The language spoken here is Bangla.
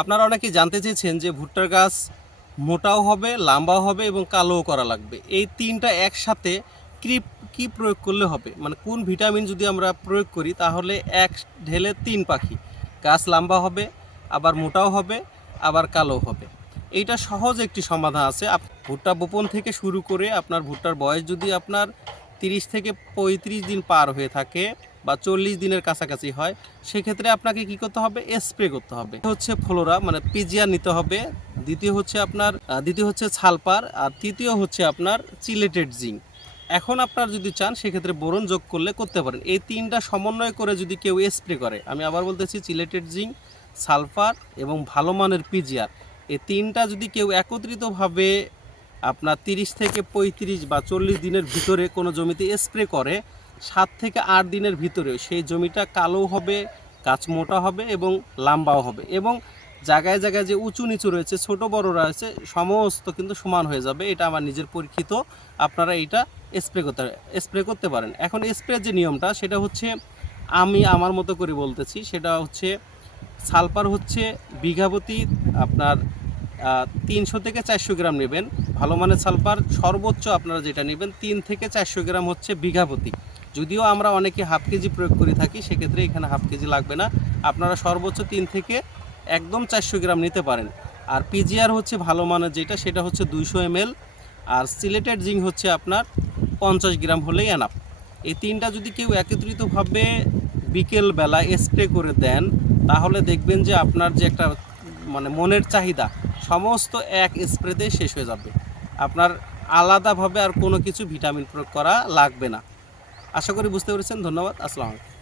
আপনারা অনেকেই জানতে চেয়েছেন যে ভুট্টার গাছ মোটাও হবে, লম্বাও হবে এবং কালোও করা লাগবে। এই তিনটা একসাথে কি প্রয়োগ করলে হবে, মানে কোন ভিটামিন যদি আমরা প্রয়োগ করি তাহলে এক ঢেলে তিন পাখি, গাছ লম্বা হবে, আবার মোটাও হবে, আবার কালো হবে। এইটা সহজ একটি সমাধান আছে। ভুট্টা বপন থেকে শুরু করে আপনার ভুট্টার বয়স যদি আপনার 30 থেকে 35 দিন পার হয়ে থাকে বা 40 দিনের কাছাকাছি হয়, সেক্ষেত্রে আপনাকে কি করতে হবে? স্প্রে করতে হবে। হচ্ছে ফ্লোরা মানে পিজিআর নিতে হবে, দ্বিতীয় হচ্ছে সালফার, আর তৃতীয় হচ্ছে আপনার চিলেটেড জিঙ্ক। এখন আপনার যদি চান সেক্ষেত্রে বোরন যোগ করতে পারেন। এই তিনটা সমন্বয় করে যদি কেউ স্প্রে করে, আমি আবার বলতেছি, চিলেটেড জিঙ্ক, সালফার এবং ভালো মানের পিজিআর, এই তিনটা যদি কেউ একত্রিতভাবে আপনার 30 থেকে 35 বা 40 দিনের ভিতরে কোনো জমিতে স্প্রে করে, 7 থেকে 8 দিনের ভিতরে সেই জমিটা কালো হবে, গাছ মোটা হবে এবং লম্বাও হবে, এবং জায়গায় জায়গায় যে উঁচু নিচু রয়েছে, ছোট বড় রয়েছে, সমস্ত কিন্তু সমান হয়ে যাবে। এটা আমার নিজের পরীক্ষিত। আপনারা এইটা স্প্রে করতে পারেন। এখন স্প্রের যে নিয়মটা সেটা হচ্ছে, আমি আমার মতো করে বলতেছি, সেটা হচ্ছে সালফার হচ্ছে বিঘাপতি আপনার 300 থেকে 400 গ্রাম নেবেন। ভালো মানের সালফার সর্বোচ্চ আপনারা যেটা নেবেন 3 থেকে 400 গ্রাম হচ্ছে বিঘাপতি। যদিও আমরা অনেকে হাফ কেজি প্রয়োগ করে থাকি, সেক্ষেত্রে এখানে হাফ কেজি লাগবে না, আপনারা সর্বোচ্চ 3 থেকে একদম 400 গ্রাম নিতে পারেন। আর পিজিআর হচ্ছে ভালো মানের যেটা, সেটা হচ্ছে 200 ml, আর সিলেটেড জিঙ্ক হচ্ছে আপনার 50 গ্রাম হলেই এনাফ। এই তিনটা যদি কেউ একত্রিতভাবে বিকেলবেলা স্প্রে করে দেন, তাহলে দেখবেন যে আপনার যে একটা মানে মনের চাহিদা সমস্ত এক স্প্রেতে শেষ হয়ে যাবে। আপনার আলাদাভাবে আর কোনো কিছু ভিটামিন প্রয়োগ করা লাগবে না। আশা করি বুঝতে পেরেছেন। ধন্যবাদ। আসসালামু আলাইকুম।